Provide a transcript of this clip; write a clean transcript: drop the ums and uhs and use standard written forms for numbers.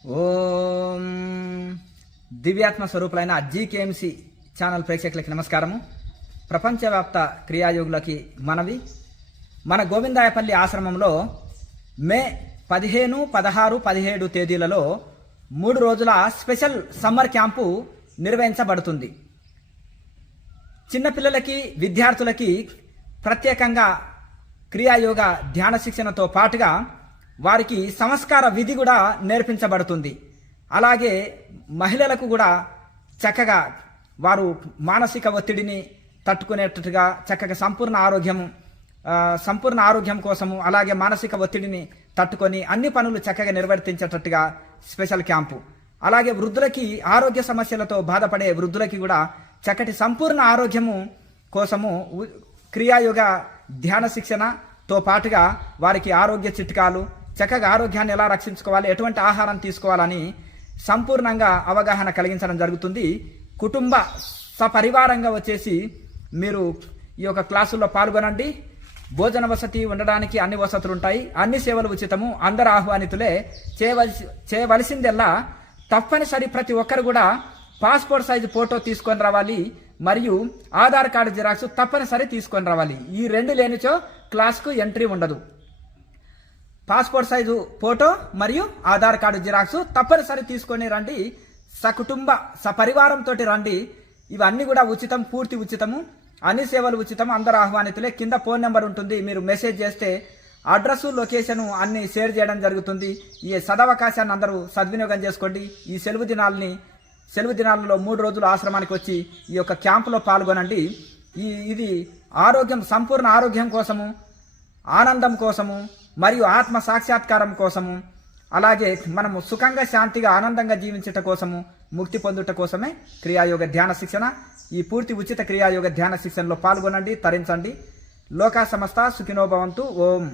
ఓం దివ్యాత్మ స్వరూపులైన జీకేఎంసీ ఛానల్ ప్రేక్షకులకి నమస్కారము. ప్రపంచవ్యాప్త క్రియాయోగులకి మనవి. మన గోవిందాయపల్లి ఆశ్రమంలో మే 15, 16, 17 తేదీలలో 3 రోజుల స్పెషల్ సమ్మర్ క్యాంపు నిర్వహించబడుతుంది. చిన్నపిల్లలకి విద్యార్థులకి ప్రత్యేకంగా క్రియాయోగ ధ్యాన శిక్షణతో పాటుగా వారికి సంస్కార విధి కూడా నేర్పించబడుతుంది. అలాగే మహిళలకు కూడా చక్కగా వారు మానసిక ఒత్తిడిని తట్టుకునేటట్టుగా చక్కగా సంపూర్ణ ఆరోగ్యం కోసము, అలాగే మానసిక ఒత్తిడిని తట్టుకొని అన్ని పనులు చక్కగా నిర్వర్తించేటట్టుగా స్పెషల్ క్యాంపు. అలాగే వృద్ధులకి ఆరోగ్య సమస్యలతో బాధపడే వృద్ధులకి కూడా చక్కటి సంపూర్ణ ఆరోగ్యము కోసము క్రియాయోగ ధ్యాన శిక్షణతో పాటుగా వారికి ఆరోగ్య చిట్కాలు, చక్కగా ఆరోగ్యాన్ని ఎలా రక్షించుకోవాలి, ఎటువంటి ఆహారం తీసుకోవాలని సంపూర్ణంగా అవగాహన కలిగించడం జరుగుతుంది. కుటుంబ సపరివారంగా వచ్చేసి మీరు ఈ యొక్క క్లాసుల్లో పాల్గొనండి. భోజన వసతి ఉండడానికి అన్ని వసతులు ఉంటాయి. అన్ని సేవలు ఉచితము. అందరు ఆహ్వానితులే. చేయవలసిందల్లా తప్పనిసరి ప్రతి ఒక్కరు కూడా పాస్పోర్ట్ సైజు ఫోటో తీసుకొని రావాలి. మరియు ఆధార్ కార్డు జిరాక్స్ తప్పనిసరి తీసుకొని రావాలి. ఈ రెండు లేనిచో క్లాస్కు ఎంట్రీ ఉండదు. పాస్పోర్ట్ సైజు ఫోటో మరియు ఆధార్ కార్డు జిరాక్స్ తప్పనిసరి తీసుకొని రండి. సకుటుంబ సపరివారంతో రండి. ఇవన్నీ కూడా ఉచితం, పూర్తి ఉచితము. అన్ని సేవలు ఉచితం. అందరూ ఆహ్వానితులే. కింద ఫోన్ నెంబర్ ఉంటుంది. మీరు మెసేజ్ చేస్తే అడ్రస్, లొకేషన్ అన్ని షేర్ చేయడం జరుగుతుంది. ఈ సదవకాశాన్ని అందరూ సద్వినియోగం చేసుకోండి. ఈ సెలవు దినాలలో 3 రోజులు ఆశ్రమానికి వచ్చి ఈ యొక్క క్యాంపులో పాల్గొనండి. ఇది ఆరోగ్యం, సంపూర్ణ ఆరోగ్యం కోసము, ఆనందం కోసము మరియు ఆత్మ సాక్షాత్కారం కోసము, అలాగే మనము సుఖంగా, శాంతిగా, ఆనందంగా జీవించట కోసము, ముక్తి పొందుట కోసమే క్రియాయోగ ధ్యాన శిక్షణ. ఈ పూర్తి ఉచిత క్రియాయోగ ధ్యాన శిక్షణలో పాల్గొనండి, తరించండి. లోకా సమస్త సుఖినో భవంతు. ఓం.